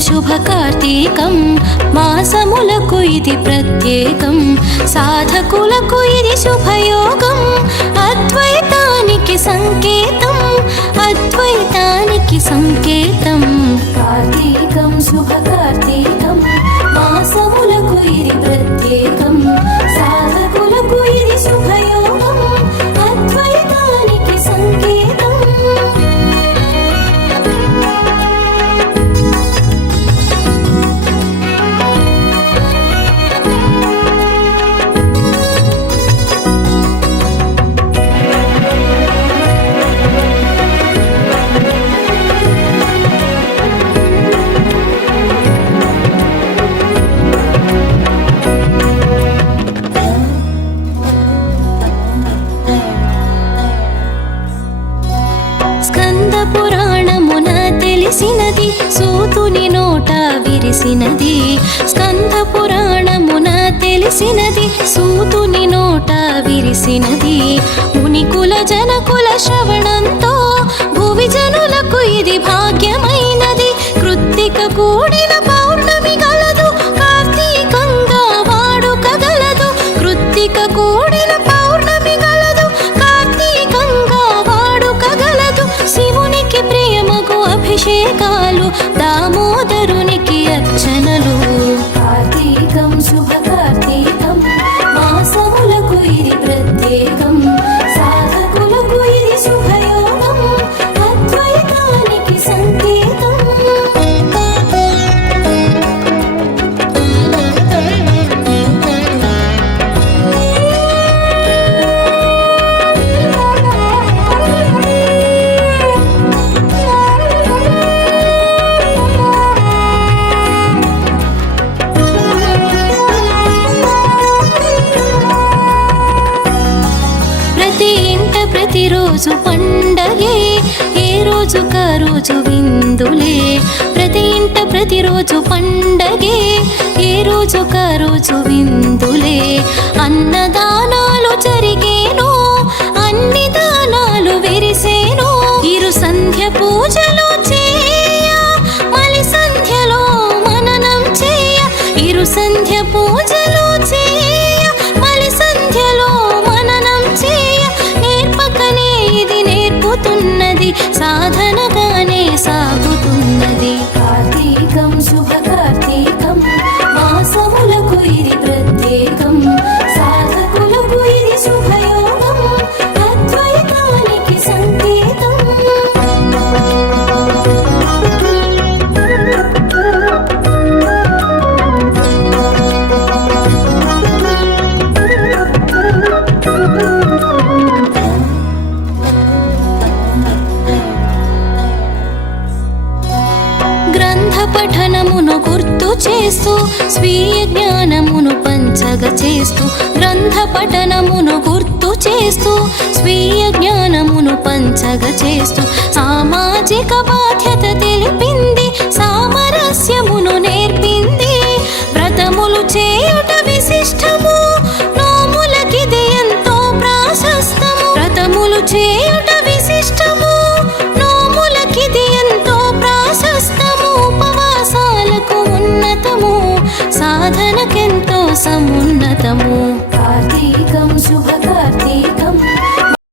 శుభకార్తీకం. మాసములకు ఇది ప్రత్యేకం. సాధకులకు ఇది శుభయోగం. అద్వైతానికి సంకేతం. అద్వైతానికి సంకేతం. కార్తీకం శుభకార్తీకం. పురాణమున తెలిసినది సూతుని నోట విరిసినది. స్కంద పురాణమున తెలిసినది సూతుని నోట విరిసినది. మునికుల జనకుల శ్రవణంతో ప్రతిరోజు పండగే ఏ రోజు రోజు విందులే. ప్రతి ఇంట ప్రతిరోజు పండగే ఏ రోజు రోజు విందులే. అన్నదాన body చేస్తూ స్వీయ జ్ఞానమును పంచగ చేస్తూ గ్రంథ పఠనమును గుర్తు చేస్తూ స్వీయ జ్ఞానమును పంచగ చేస్తూ సామాజిక బాధ్యత తెలిపింది సామరస్యమును నే సాధనకెంతో సమున్నతము. కార్తీకం శుభకార్తీ